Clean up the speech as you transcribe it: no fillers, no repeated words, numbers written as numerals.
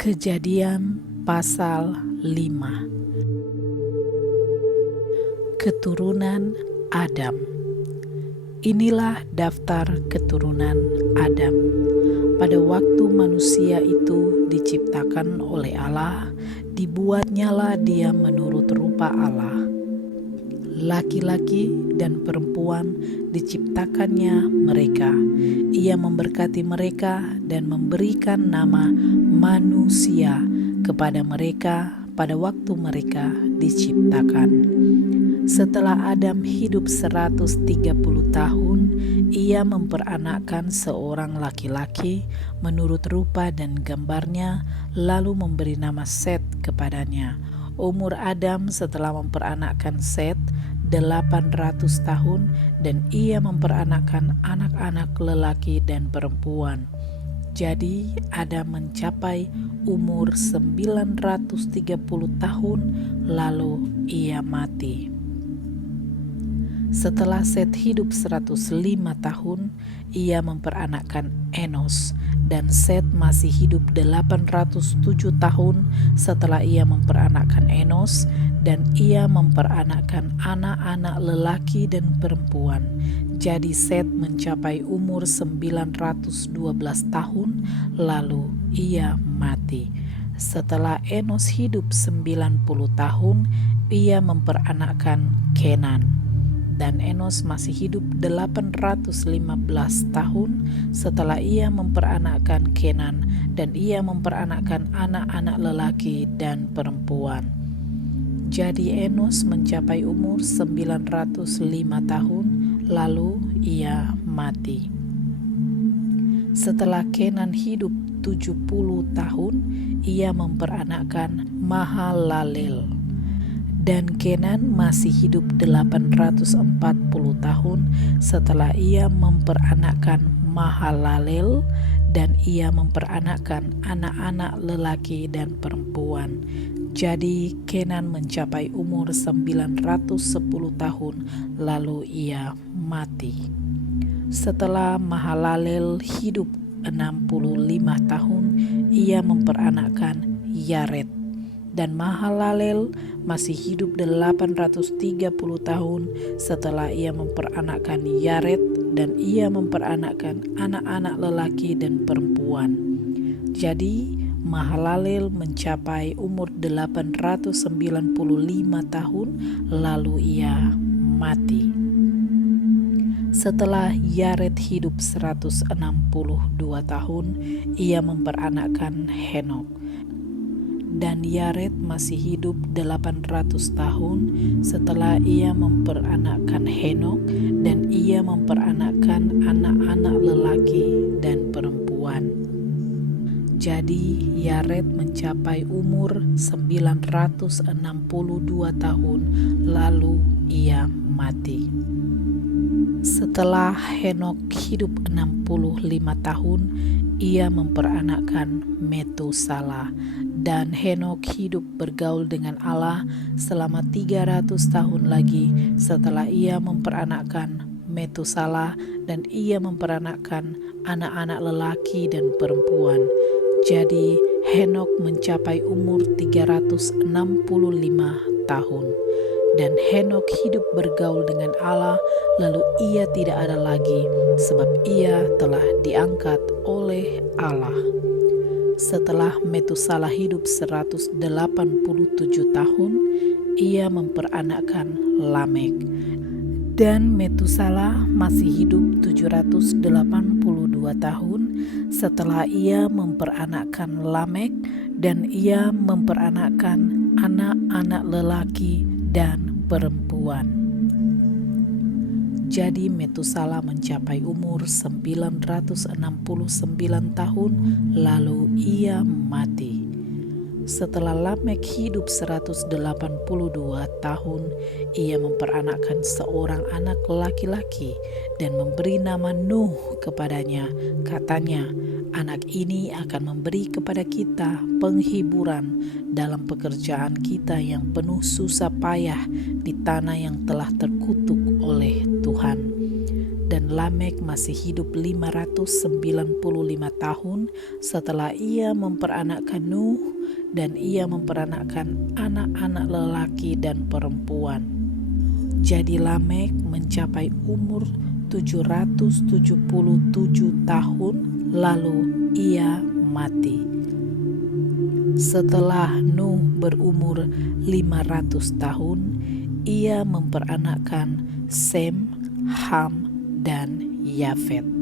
Kejadian pasal 5. Keturunan Adam. Inilah daftar keturunan Adam. Pada waktu manusia itu diciptakan oleh Allah, dibuatnyalah dia menurut rupa Allah. Laki-laki dan perempuan diciptakannya mereka. Ia memberkati mereka dan memberikan nama manusia kepada mereka pada waktu mereka diciptakan. Setelah Adam hidup 130 tahun, ia memperanakkan seorang laki-laki menurut rupa dan gambarnya, lalu memberi nama Set kepadanya. Umur Adam setelah memperanakkan Set 800 tahun, dan ia memperanakkan anak-anak lelaki dan perempuan. Jadi Adam mencapai umur 930 tahun, lalu ia mati. Setelah Set hidup 105 tahun, ia memperanakkan Enos, dan Set masih hidup 807 tahun setelah ia memperanakkan Enos, dan ia memperanakkan anak-anak lelaki dan perempuan. Jadi Set mencapai umur 912 tahun, lalu ia mati. Setelah Enos hidup 90 tahun, ia memperanakkan Kenan. Dan Enos masih hidup 815 tahun setelah ia memperanakkan Kenan, dan ia memperanakkan anak-anak lelaki dan perempuan. Jadi Enos mencapai umur 905 tahun, lalu ia mati. Setelah Kenan hidup 70 tahun, ia memperanakkan Mahalalel. Dan Kenan masih hidup 840 tahun setelah ia memperanakkan Mahalalel, dan ia memperanakkan anak-anak lelaki dan perempuan. Jadi Kenan mencapai umur 910 tahun, lalu ia mati. Setelah Mahalalel hidup 65 tahun, ia memperanakkan Yared. Dan Mahalalel masih hidup 830 tahun setelah ia memperanakkan Yared, dan ia memperanakkan anak-anak lelaki dan perempuan. Jadi Mahalalel mencapai umur 895 tahun, lalu ia mati. Setelah Yared hidup 162 tahun, ia memperanakkan Henok. Dan Yared masih hidup 800 tahun setelah ia memperanakkan Henok, dan ia memperanakkan anak-anak lelaki dan perempuan. Jadi Yared mencapai umur 962 tahun, lalu ia mati. Setelah Henok hidup 65 tahun, ia memperanakkan Metusala. Dan Henok hidup bergaul dengan Allah selama 300 tahun lagi setelah ia memperanakkan Metusala, dan ia memperanakkan anak-anak lelaki dan perempuan. Jadi Henok mencapai umur 365 tahun. Dan Henok hidup bergaul dengan Allah, lalu ia tidak ada lagi sebab ia telah diangkat oleh Allah. Setelah Metusala hidup 187 tahun, ia memperanakkan Lamek. Dan Metusala masih hidup 782 tahun setelah ia memperanakkan Lamek, dan ia memperanakkan anak-anak lelaki dan perempuan. Jadi Metusala mencapai umur 969 tahun, lalu ia mati. Setelah Lamek hidup 182 tahun, ia memperanakkan seorang anak laki-laki dan memberi nama Nuh kepadanya. Katanya, anak ini akan memberi kepada kita penghiburan dalam pekerjaan kita yang penuh susah payah di tanah yang telah terkutuk oleh Tuhan. Dan Lamek masih hidup 595 tahun setelah ia memperanakkan Nuh, dan ia memperanakkan anak-anak lelaki dan perempuan. Jadi Lamek mencapai umur 777 tahun, lalu ia mati. Setelah Nuh berumur 500 tahun, ia memperanakkan Sem, Ham, dan Yafet.